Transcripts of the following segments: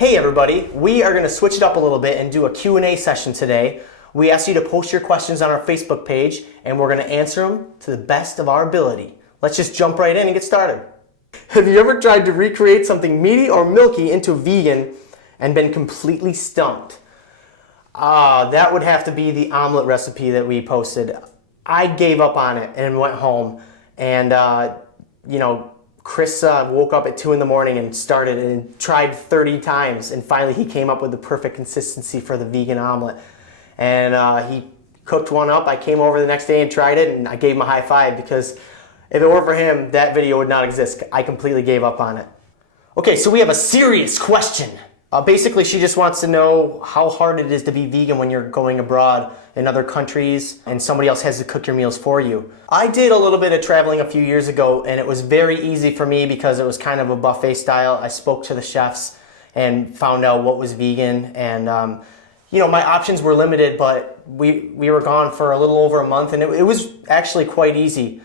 Hey everybody, we are going to switch it up a little bit and do a Q&A session today. We asked you to post your questions on our Facebook page and we're going to answer them to the best of our ability. Let's just jump right in and get started. Have you ever tried to recreate something meaty or milky into vegan and been completely stumped? That would have to be the omelet recipe that we posted. I gave up on it and went home and Chris woke up at 2 in the morning and started and tried 30 times, and finally he came up with the perfect consistency for the vegan omelet. And he cooked one up. I came over the next day and tried it, and I gave him a high five because if it weren't for him, that video would not exist. I completely gave up on it. Okay, so we have a serious question. Basically, she just wants to know how hard it is to be vegan when you're going abroad in other countries and somebody else has to cook your meals for you. I did a little bit of traveling a few years ago and it was very easy for me because it was kind of a buffet style. I spoke to the chefs and found out what was vegan, and my options were limited, but we were gone for a little over a month and it was actually quite easy.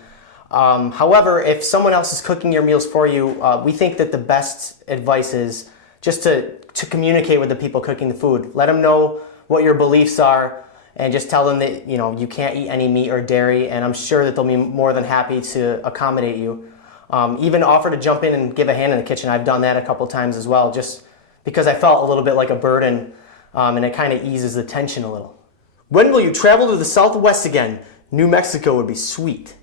However, if someone else is cooking your meals for you, we think that the best advice is just to communicate with the people cooking the food. Let them know what your beliefs are and just tell them that you can't eat any meat or dairy, and I'm sure that they'll be more than happy to accommodate you. Even offer to jump in and give a hand in the kitchen. I've done that a couple times as well, just because I felt a little bit like a burden, and it kind of eases the tension a little. When will you travel to the Southwest again? New Mexico would be sweet.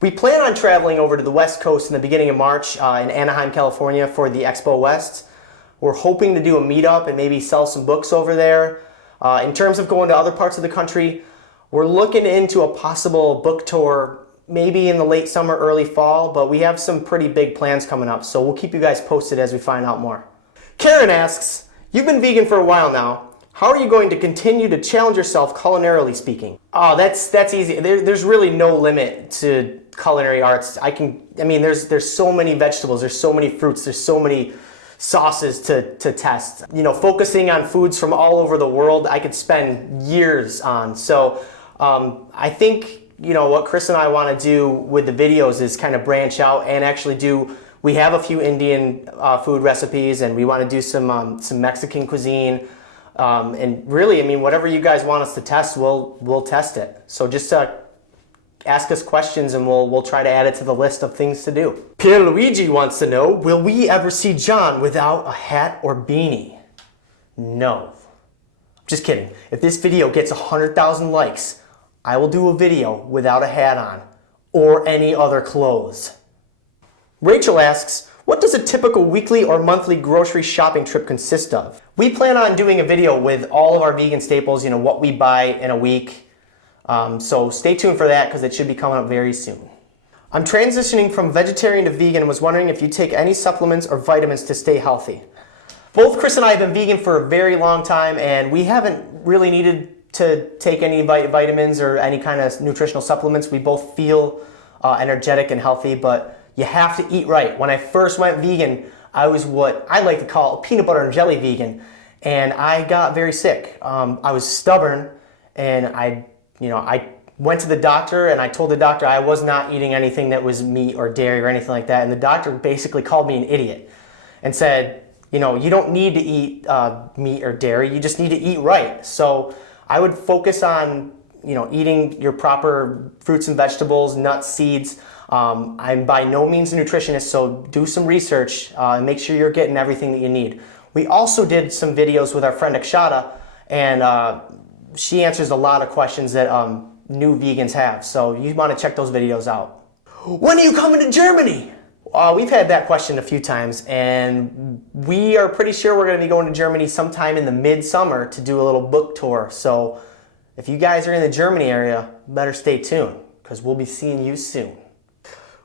We plan on traveling over to the West Coast in the beginning of March in Anaheim, California for the Expo West. We're hoping to do a meetup and maybe sell some books over there. In terms of going to other parts of the country, we're looking into a possible book tour maybe in the late summer, early fall, but we have some pretty big plans coming up, so we'll keep you guys posted as we find out more. Karen asks, you've been vegan for a while now. How are you going to continue to challenge yourself culinarily speaking? Oh, that's easy. There's really no limit to culinary arts. There's so many vegetables, there's so many fruits, there's so many sauces to test. Focusing on foods from all over the world, I could spend years on. So I think, what Chris and I want to do with the videos is kind of branch out and actually we have a few Indian food recipes, and we want to do some Mexican cuisine. And really, whatever you guys want us to test, we'll test it. So just ask us questions and we'll try to add it to the list of things to do. Pierluigi wants to know, will we ever see Jon without a hat or beanie? No. Just kidding. If this video gets 100,000 likes, I will do a video without a hat on or any other clothes. Rachel asks, what does a typical weekly or monthly grocery shopping trip consist of? We plan on doing a video with all of our vegan staples, what we buy in a week. So stay tuned for that because it should be coming up very soon. I'm transitioning from vegetarian to vegan and was wondering if you take any supplements or vitamins to stay healthy. Both Chris and I have been vegan for a very long time, and we haven't really needed to take any vitamins or any kind of nutritional supplements. We both feel energetic and healthy, but you have to eat right. When I first went vegan, I was what I like to call a peanut butter and jelly vegan, and I got very sick. I was stubborn, and I went to the doctor and I told the doctor I was not eating anything that was meat or dairy or anything like that, and the doctor basically called me an idiot and said, you don't need to eat meat or dairy, you just need to eat right. So I would focus on eating your proper fruits and vegetables, nuts, seeds. I'm by no means a nutritionist, so do some research and make sure you're getting everything that you need. We also did some videos with our friend Akshata, and she answers a lot of questions that new vegans have, so you want to check those videos out. When are you coming to Germany? We've had that question a few times, and we are pretty sure we're going to be going to Germany sometime in the midsummer to do a little book tour. So if you guys are in the Germany area, better stay tuned because we'll be seeing you soon.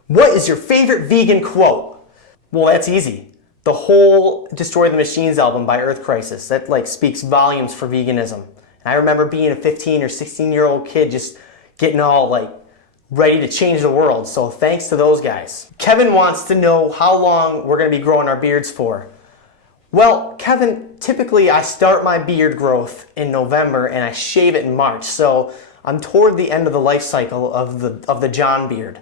What is your favorite vegan quote? Well, that's easy. The whole Destroy the Machines album by Earth Crisis. That speaks volumes for veganism. And I remember being a 15 or 16-year-old kid just getting all ready to change the world. So thanks to those guys. Kevin wants to know how long we're going to be growing our beards for. Well, Kevin, typically I start my beard growth in November and I shave it in March. So I'm toward the end of the life cycle of the Jon beard.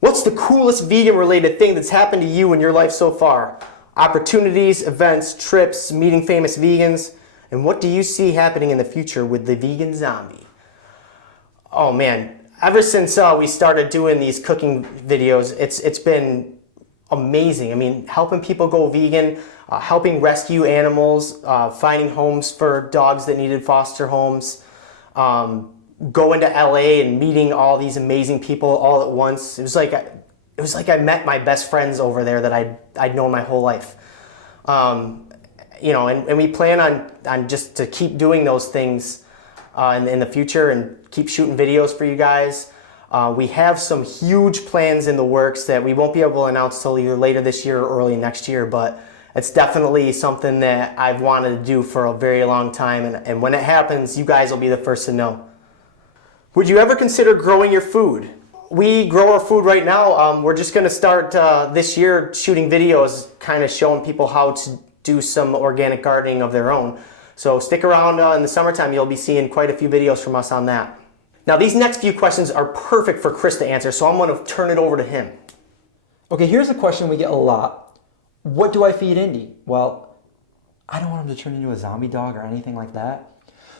What's the coolest vegan-related thing that's happened to you in your life so far? opportunities, events, trips, meeting famous vegans, and what do you see happening in the future with the vegan zombie? Oh man, ever since we started doing these cooking videos, it's been amazing. I mean, helping people go vegan, helping rescue animals, finding homes for dogs that needed foster homes, going to LA and meeting all these amazing people all at once. It was like I met my best friends over there that I'd known my whole life. You know, and we plan on just to keep doing those things in the future and keep shooting videos for you guys. We have some huge plans in the works that we won't be able to announce till either later this year or early next year, but it's definitely something that I've wanted to do for a very long time, and when it happens, you guys will be the first to know. Would you ever consider growing your food? We grow our food right now. We're just going to start this year shooting videos, kind of showing people how to do some organic gardening of their own. So stick around in the summertime. You'll be seeing quite a few videos from us on that. Now these next few questions are perfect for Chris to answer, so I'm going to turn it over to him. Okay, here's a question we get a lot. What do I feed Indy? Well, I don't want him to turn into a zombie dog or anything like that.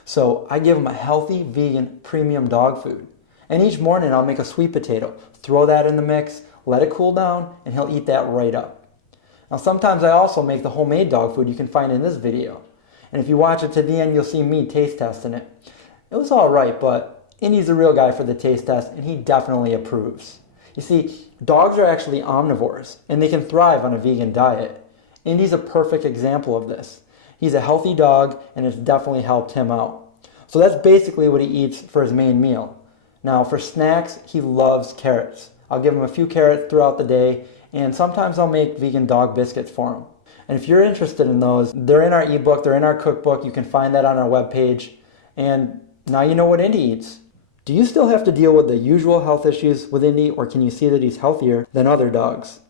So I give him a healthy, vegan, premium dog food. And each morning I'll make a sweet potato, throw that in the mix, let it cool down, and he'll eat that right up. Now sometimes I also make the homemade dog food you can find in this video. And if you watch it to the end, you'll see me taste testing it. It was alright, but Indy's the real guy for the taste test, and he definitely approves. You see, dogs are actually omnivores, and they can thrive on a vegan diet. Indy's a perfect example of this. He's a healthy dog, and it's definitely helped him out. So that's basically what he eats for his main meal. Now for snacks, he loves carrots. I'll give him a few carrots throughout the day, and sometimes I'll make vegan dog biscuits for him. And if you're interested in those, they're in our ebook, they're in our cookbook. You can find that on our webpage. And now you know what Indy eats. Do you still have to deal with the usual health issues with Indy, or can you see that he's healthier than other dogs?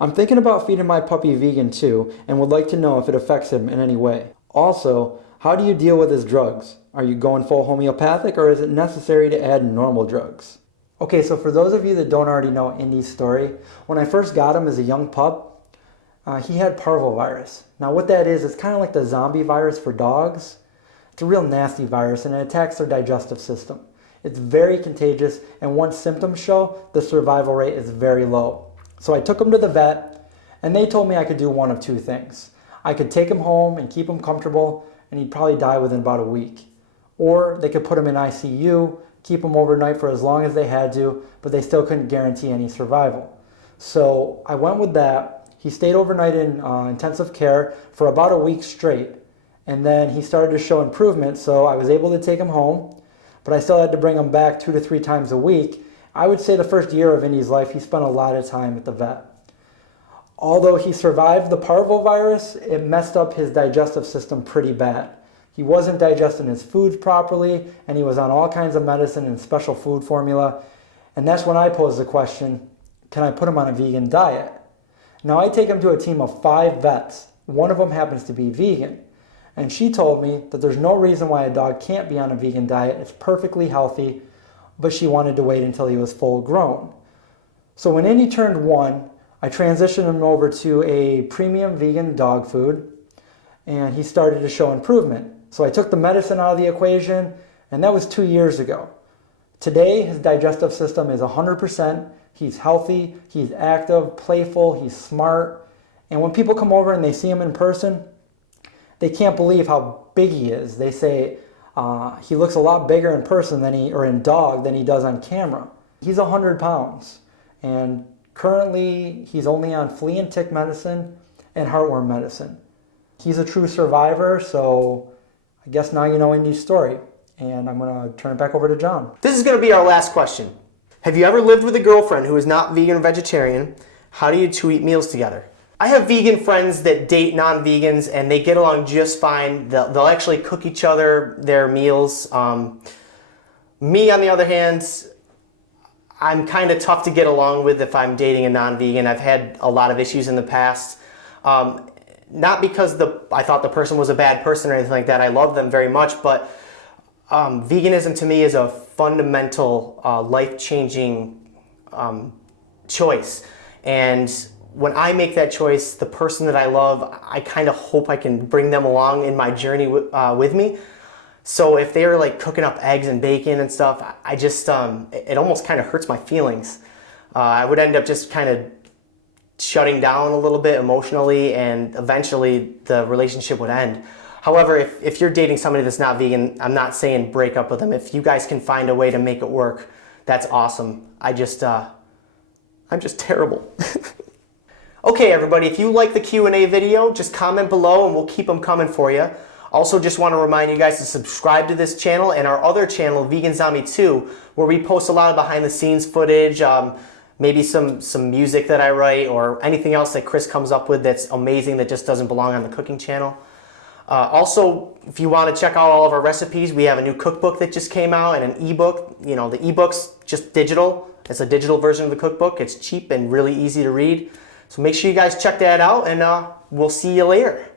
I'm thinking about feeding my puppy vegan too, and would like to know if it affects him in any way. Also, how do you deal with his drugs? Are you going full homeopathic, or is it necessary to add normal drugs? Okay, so for those of you that don't already know Indy's story, when I first got him as a young pup, he had Parvovirus. Now what that is, it's kind of like the zombie virus for dogs. It's a real nasty virus, and it attacks their digestive system. It's very contagious, and once symptoms show, the survival rate is very low. So I took him to the vet, and they told me I could do one of two things. I could take him home and keep him comfortable, and he'd probably die within about a week. Or they could put him in ICU, keep him overnight for as long as they had to, but they still couldn't guarantee any survival. So I went with that. He stayed overnight in intensive care for about a week straight, and then he started to show improvement, so I was able to take him home, but I still had to bring him back 2 to 3 times a week. I would say the first year of Indy's life, he spent a lot of time at the vet. Although he survived the parvovirus, it messed up his digestive system pretty bad. He wasn't digesting his foods properly, and he was on all kinds of medicine and special food formula. And that's when I posed the question, can I put him on a vegan diet? Now I take him to a team of 5 vets. One of them happens to be vegan. And she told me that there's no reason why a dog can't be on a vegan diet. It's perfectly healthy, but she wanted to wait until he was full grown. So when Indy turned 1, I transitioned him over to a premium vegan dog food, and he started to show improvement. So I took the medicine out of the equation, and that was 2 years ago. Today, his digestive system is 100%. He's healthy, he's active, playful, he's smart. And when people come over and they see him in person, they can't believe how big he is. They say he looks a lot bigger in person in dog than he does on camera. He's 100 pounds, and currently he's only on flea and tick medicine and heartworm medicine. He's a true survivor, so I guess now you know Indy's story, and I'm going to turn it back over to Jon. This is going to be our last question. Have you ever lived with a girlfriend who is not vegan or vegetarian? How do you two eat meals together? I have vegan friends that date non-vegans, and they get along just fine. They'll actually cook each other their meals. Me, on the other hand, I'm kind of tough to get along with if I'm dating a non-vegan. I've had a lot of issues in the past. Not because I thought the person was a bad person or anything like that. I love them very much, but veganism to me is a fundamental, life-changing choice. And when I make that choice, the person that I love, I kind of hope I can bring them along in my journey with me. So if they're like cooking up eggs and bacon and stuff, I just, it almost kind of hurts my feelings. I would end up just kind of shutting down a little bit emotionally, and eventually the relationship would end. However, if you're dating somebody that's not vegan, I'm not saying break up with them. If you guys can find a way to make it work, that's awesome. I'm just terrible. Okay, everybody, if you like the Q&A video, just comment below and we'll keep them coming for you. Also, just want to remind you guys to subscribe to this channel and our other channel, Vegan Zombie 2, where we post a lot of behind the scenes footage, maybe some music that I write, or anything else that Chris comes up with that's amazing that just doesn't belong on the cooking channel. Also, if you want to check out all of our recipes, we have a new cookbook that just came out and an ebook. You know, the ebook's just digital. It's a digital version of the cookbook. It's cheap and really easy to read. So make sure you guys check that out, and we'll see you later.